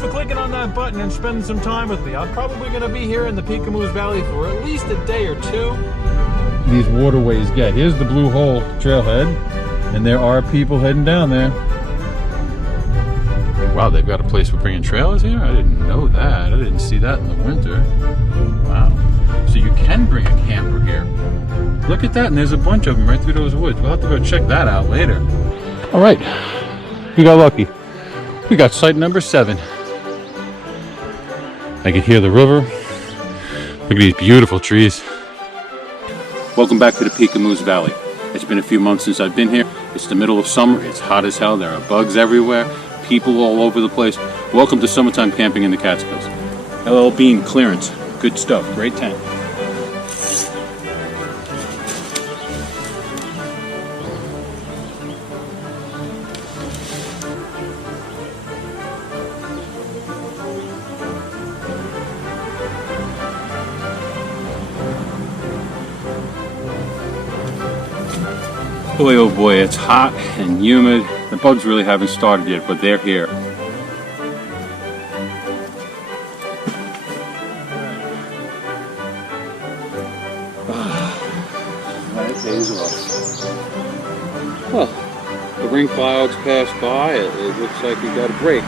for clicking on that button and spending some time with me. I'm probably going to be here in the Peekamoose Valley for at least a day or two. These waterways get. Here's the Blue Hole Trailhead, and there are people heading down there. Wow, they've got a place for bringing trailers here? I didn't know that. I didn't see that in the winter. Wow. So you can bring a camper here. Look at that, and there's a bunch of them right through those woods. We'll have to go check that out later. All right, we got lucky. We got site number 7. I can hear the river. Look at these beautiful trees. Welcome back to the Peekamoose Valley. It's been a few months since I've been here. It's the middle of summer. It's hot as hell. There are bugs everywhere. People all over the place. Welcome to summertime camping in the Catskills. LL Bean clearance. Good stuff. Great tent. Boy, oh boy, it's hot and humid. The bugs really haven't started yet, but they're here. That pays off. Well, the rain clouds passed by. It looks like we got a break.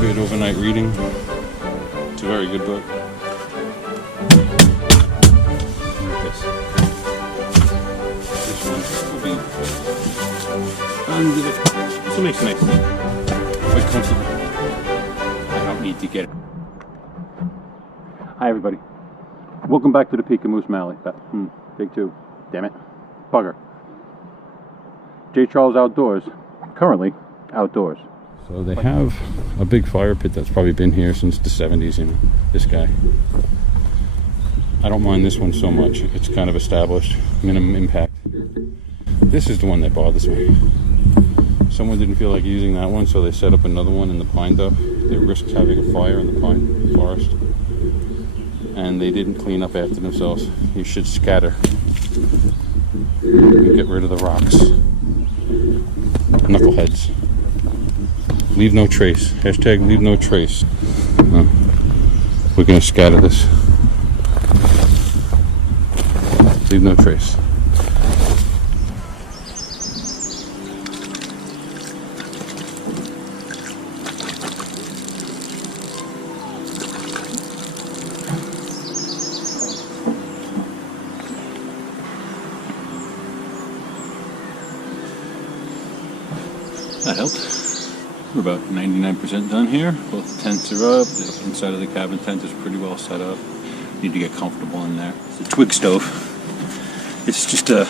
Good overnight reading. It's a very good book. This will make some nice. Quite comfortable. I don't need to get it. Hi everybody. Welcome back to the Peekamoose Valley. Take 2. Damn it. Bugger. JCharlesOutdoors. Currently outdoors. So they have a big fire pit that's probably been here since the 70s, you know. This guy. I don't mind this one so much. It's kind of established. Minimum impact. This is the one that bothers me. Someone didn't feel like using that one, so they set up another one in the pine duff. They risked having a fire in the pine forest. And they didn't clean up after themselves. You should scatter. And get rid of the rocks. Knuckleheads. Leave no trace. Hashtag leave no trace. We're going to scatter this. Leave no trace. That helped. We're about 99% done here. Both the tents are up. The inside of the cabin tent is pretty well set up. Need to get comfortable in there. It's a twig stove. It's just a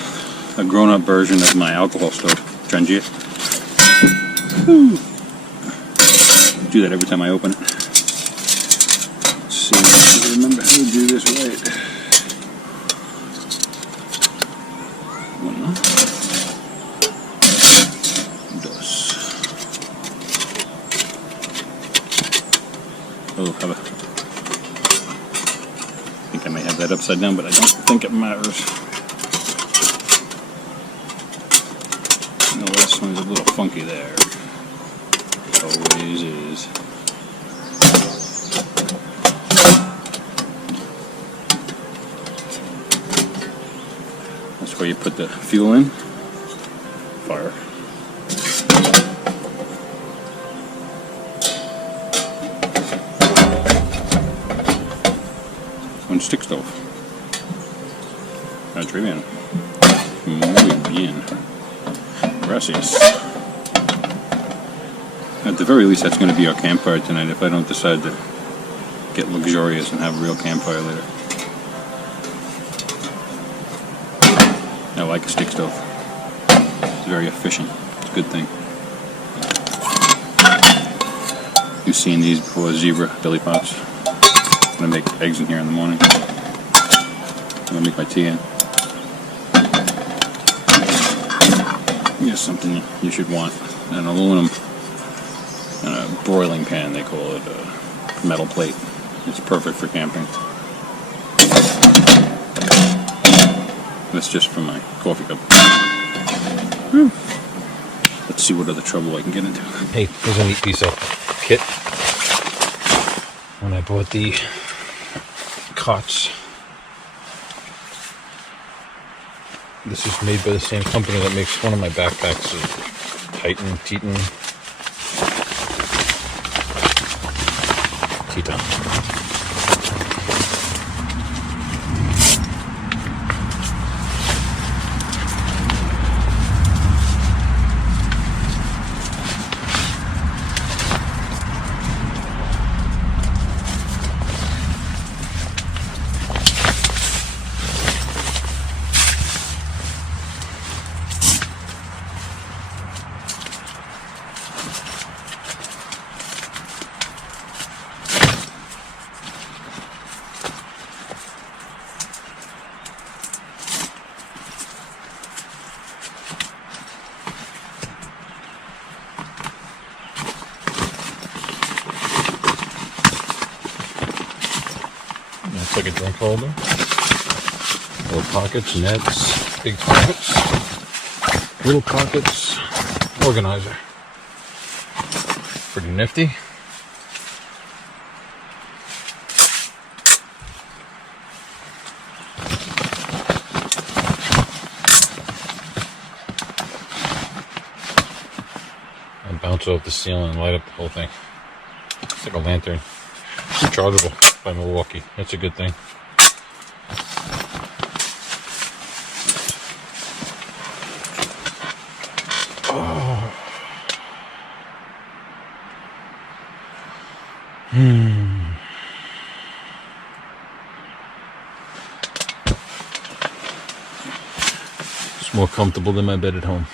grown-up version of my alcohol stove, Trengia. Do that every time I open it. Let's see if I can remember how to do this right. One. Oh, I think I may have that upside down, but I don't think it matters. The last one's a little funky there. It always is. That's where you put the fuel in. Fire. Stick stove. Muy bien. Muy bien. Gracias. At the very least, that's going to be our campfire tonight if I don't decide to get luxurious and have a real campfire later. I like a stick stove. It's very efficient. It's a good thing. You've seen these before, zebra belly pots. I'm going to make eggs in here in the morning. I'm going to make my tea in. Here's something you should want. An aluminum and a broiling pan, they call it, a metal plate. It's perfect for camping. That's just for my coffee cup. Let's see what other trouble I can get into. Hey, there's a neat piece of kit when I bought the cots. This is made by the same company that makes one of my backpacks, Teton. It's like a drink holder. Little pockets, nets, big pockets, little pockets, organizer. Pretty nifty. And bounce off the ceiling and light up the whole thing. It's like a lantern. Rechargeable by Milwaukee. That's a good thing. Oh. It's more comfortable than my bed at home.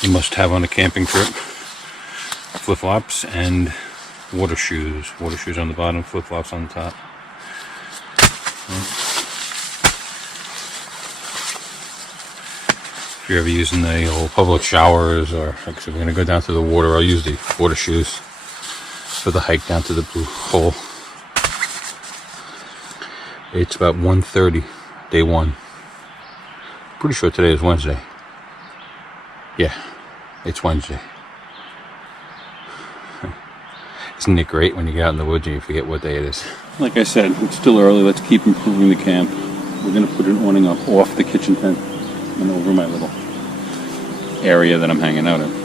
You must have on a camping trip. Flip-flops and water shoes. Water shoes on the bottom, flip-flops on the top. If you're ever using the old public showers, or actually we're going to go down to the water, I'll use the water shoes for the hike down to the blue hole. It's about 1:30, day one. Pretty sure today is Wednesday. Yeah, it's Wednesday. Isn't it great when you get out in the woods and you forget what day it is? Like I said, it's still early. Let's keep improving the camp. We're going to put an awning up off the kitchen tent and over my little area that I'm hanging out in.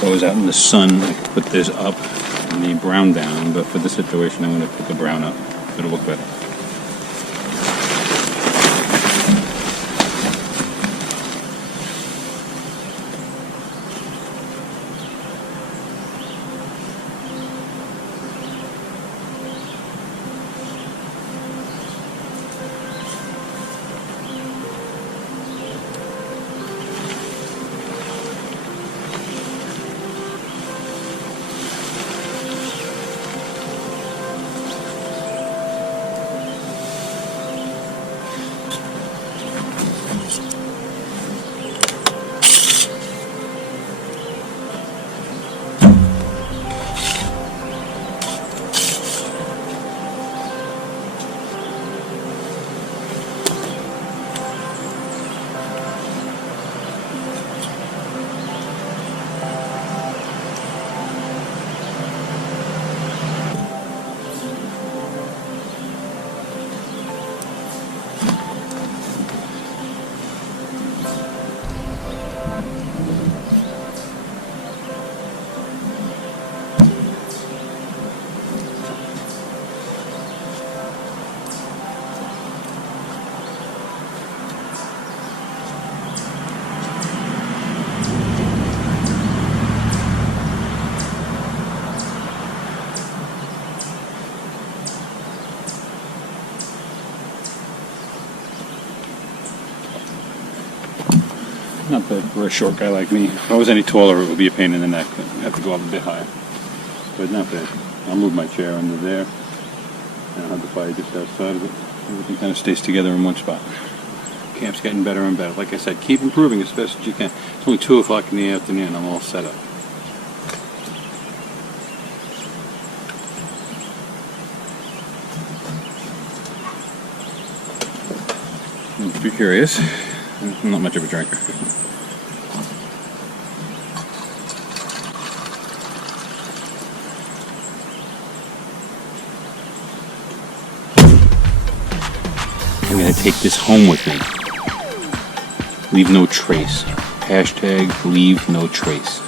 I was out in the sun, I could put this up and the brown down, but for this situation I'm going to put the brown up. It'll look better. Not bad for a short guy like me. If I was any taller, it would be a pain in the neck. I'd have to go up a bit higher. But not bad. I'll move my chair under there. And I'll have the fire just outside of it. Everything kind of stays together in one spot. Camp's getting better and better. Like I said, keep improving as fast as you can. It's only 2 o'clock in the afternoon. I'm all set up. If you're curious, I'm not much of a drinker. I'm going to take this home with me. Leave no trace. Hashtag leave no trace.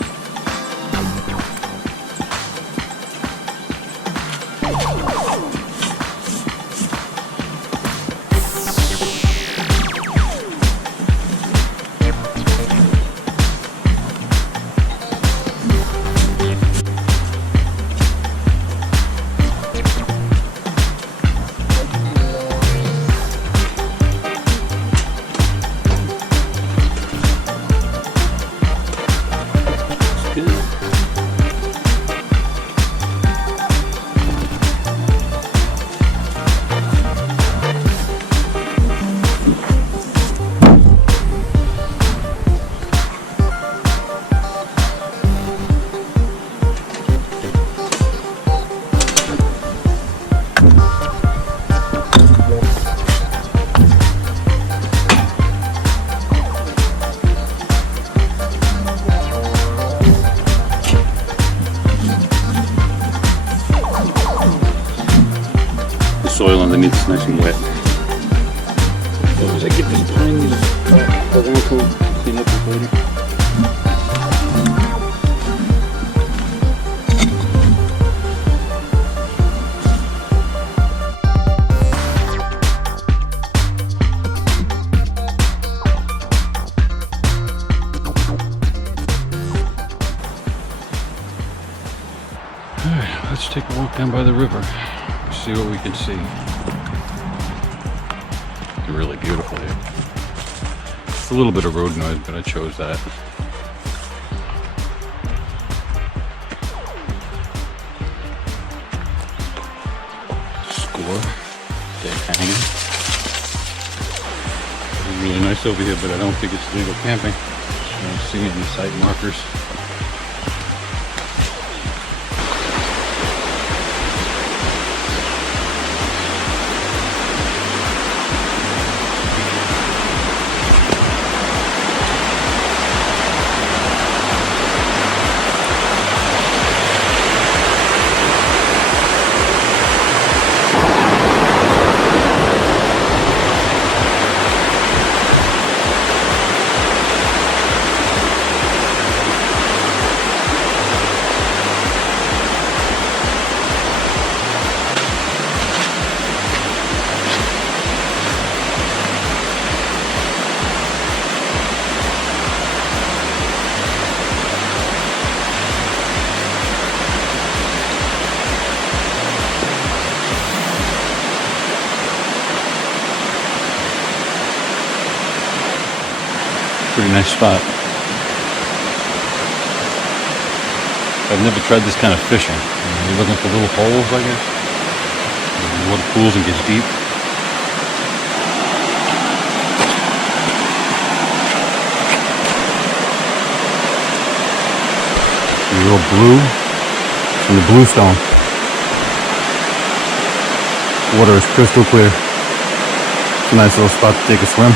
Soil underneath is nice and wet. As I get this tiny little clean up this later. Alright, let's take a walk down by the river. See what we can see. It's really beautiful here. It's a little bit of road noise, but I chose that. Score. Dead hanging. It's really nice over here, but I don't think it's legal camping. I don't see any site markers. Pretty nice spot. I've never tried this kind of fishing. You're looking for little holes, I guess. The water pools and gets deep. The real blue from the bluestone. Water is crystal clear. It's a nice little spot to take a swim.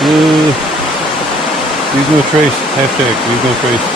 Leave no trace. Hashtag leave no trace.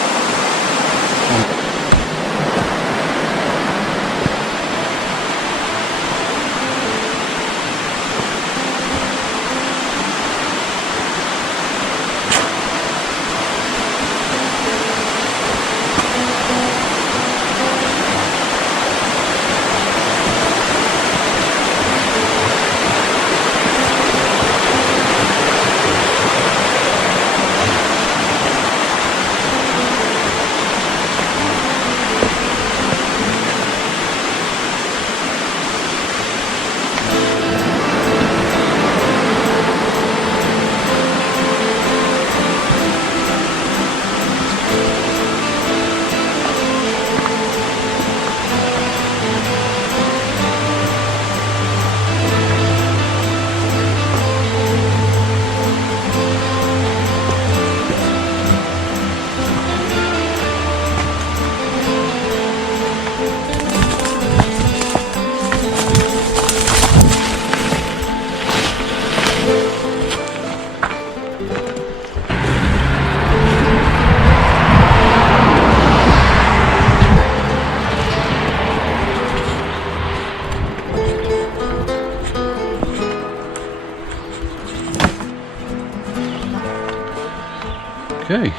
Okay,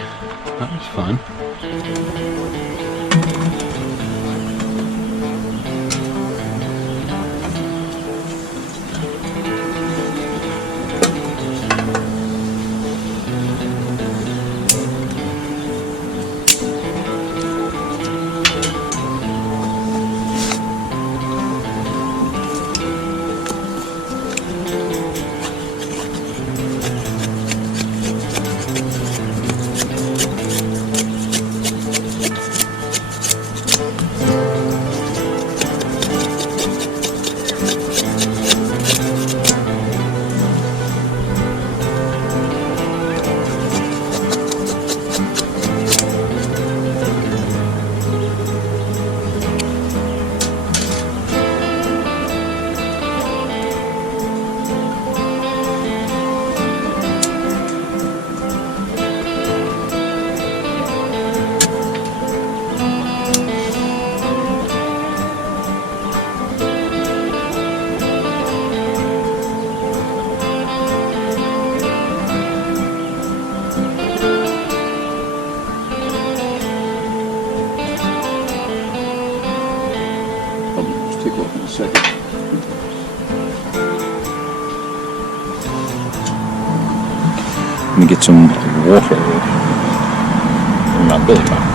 that was fun. Let me get some water in my belly button.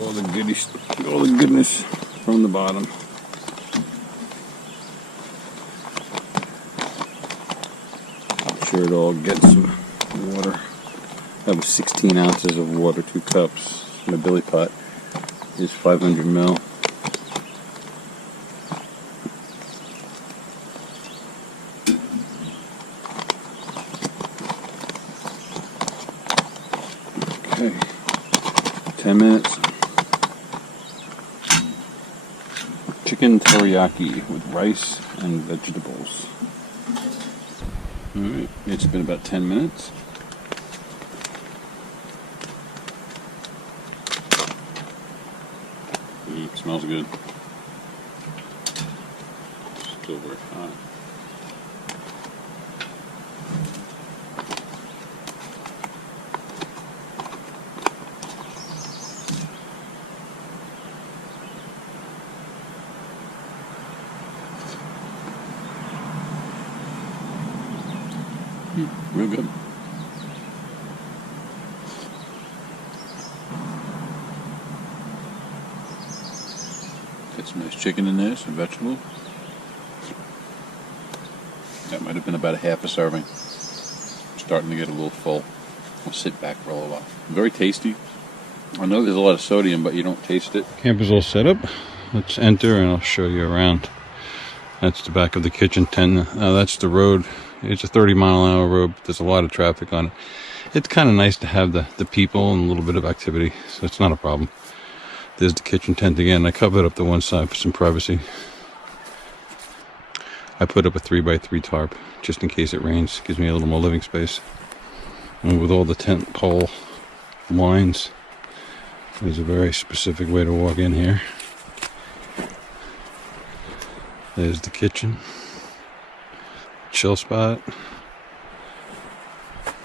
All the goodies, all the goodness from the bottom. I'm sure it all gets some water. That was 16 ounces of water, 2 cups. My billy pot is 500 ml. Okay, 10 minutes. Chicken teriyaki with rice and vegetables. Alright, it's been about 10 minutes. Smells good. Still very hot. Real good. Get some nice chicken in there, some vegetables. That might have been about a half a serving. I'm starting to get a little full. I'll sit back for a little while. Very tasty. I know there's a lot of sodium, but you don't taste it. Camp is all set up. Let's enter and I'll show you around. That's the back of the kitchen tent. That's the road. It's a 30-mile-an-hour road, but there's a lot of traffic on it. It's kind of nice to have the people and a little bit of activity, so it's not a problem. There's the kitchen tent again. I covered up the one side for some privacy. I put up a 3x3 tarp just in case it rains. Gives me a little more living space. And with all the tent pole lines, there's a very specific way to walk in here. There's the kitchen. Chill spot.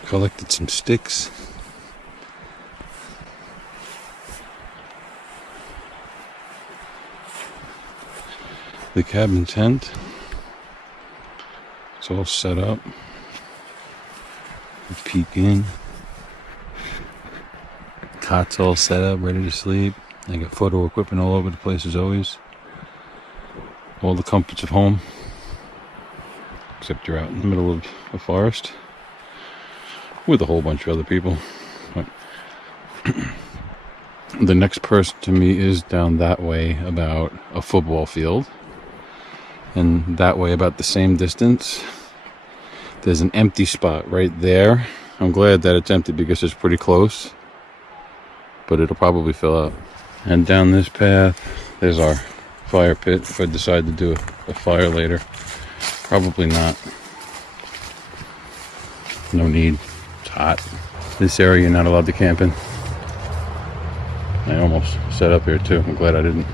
Collected some sticks. The cabin tent. It's all set up. You peek in. Cot's all set up, ready to sleep. I got photo equipment all over the place as always. All the comforts of home. Except you're out in the middle of a forest with a whole bunch of other people. But the next person to me is down that way about a football field. And that way about the same distance. There's an empty spot right there. I'm glad that it's empty because it's pretty close. But it'll probably fill up. And down this path, there's our fire pit if I decide to do a fire later. Probably not. No need. It's hot. This area you're not allowed to camp in. I almost set up here too. I'm glad I didn't.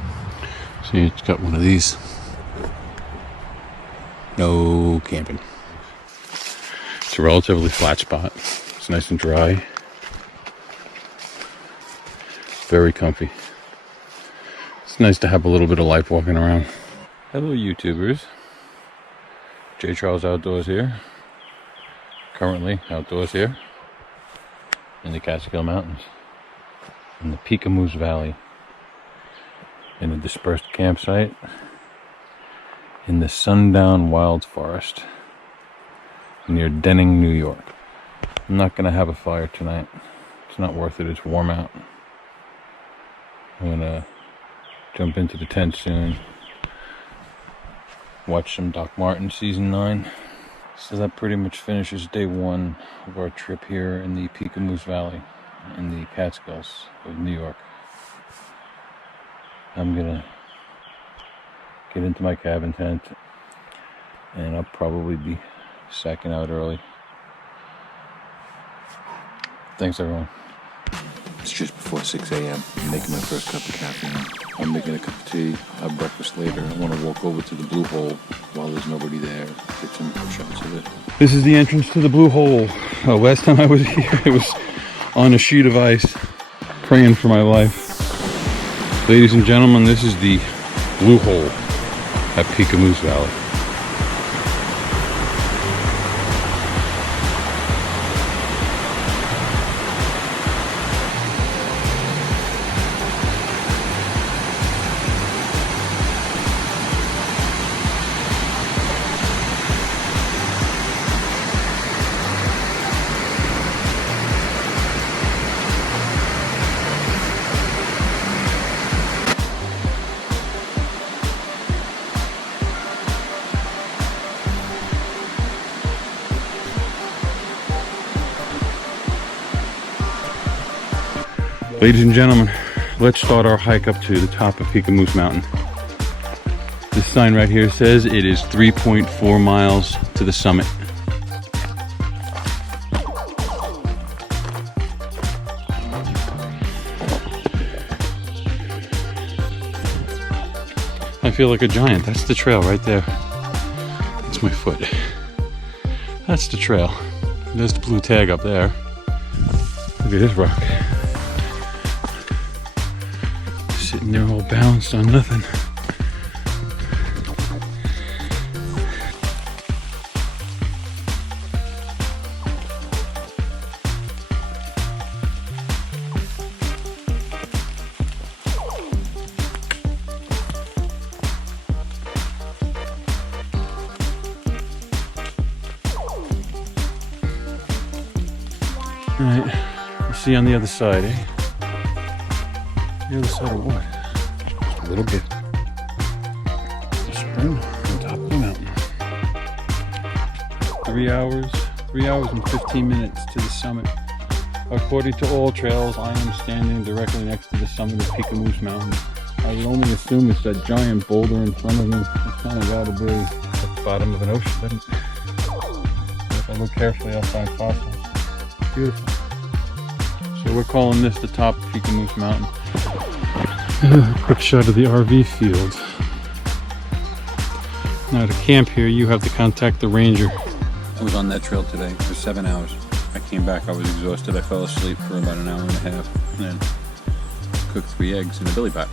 See, it's got one of these. No camping. It's a relatively flat spot. It's nice and dry. Very comfy. It's nice to have a little bit of life walking around. Hello YouTubers. JCharlesOutdoors here. Currently outdoors here in the Catskill Mountains in the Peekamoose Valley in a dispersed campsite in the Sundown Wild Forest near Denning, New York. I'm not going to have a fire tonight. It's not worth it. It's warm out. I'm going to jump into the tent soon. Watch some Doc Martin season 9. So that pretty much finishes day 1 of our trip here in the Peekamoose Valley in the Catskills of New York. I'm gonna get into my cabin tent and I'll probably be sacking out early. Thanks everyone. It's just before 6 a.m. I'm making my first cup of caffeine. I'm making a cup of tea. I'll have breakfast later. I want to walk over to the Blue Hole while there's nobody there. Get some shots of it. This is the entrance to the Blue Hole. Last time I was here, it was on a sheet of ice. Praying for my life. Ladies and gentlemen, this is the Blue Hole at Peekamoose Valley. Ladies and gentlemen, let's start our hike up to the top of Peekamoose Mountain. This sign right here says it is 3.4 miles to the summit. I feel like a giant. That's the trail right there. That's my foot. That's the trail. There's the blue tag up there. Look at this rock. Sitting there all balanced on nothing. All right, we'll see you on the other side, eh? The other side of what? Just a little bit. The spring on top of the mountain. 3 hours and 15 minutes to the summit. According to all trails, I am standing directly next to the summit of Peekamoose Mountain. I would only assume it's that giant boulder in front of me. It's kind of got to be at the bottom of an ocean, doesn't it? If I look carefully, I'll find fossils. Beautiful. So we're calling this the top of Peekamoose Mountain. Quick shot of the RV field. Now to camp here, you have to contact the ranger. I was on that trail today for 7 hours. I came back, I was exhausted. I fell asleep for about an hour and a half, and then cooked 3 eggs in a billy back.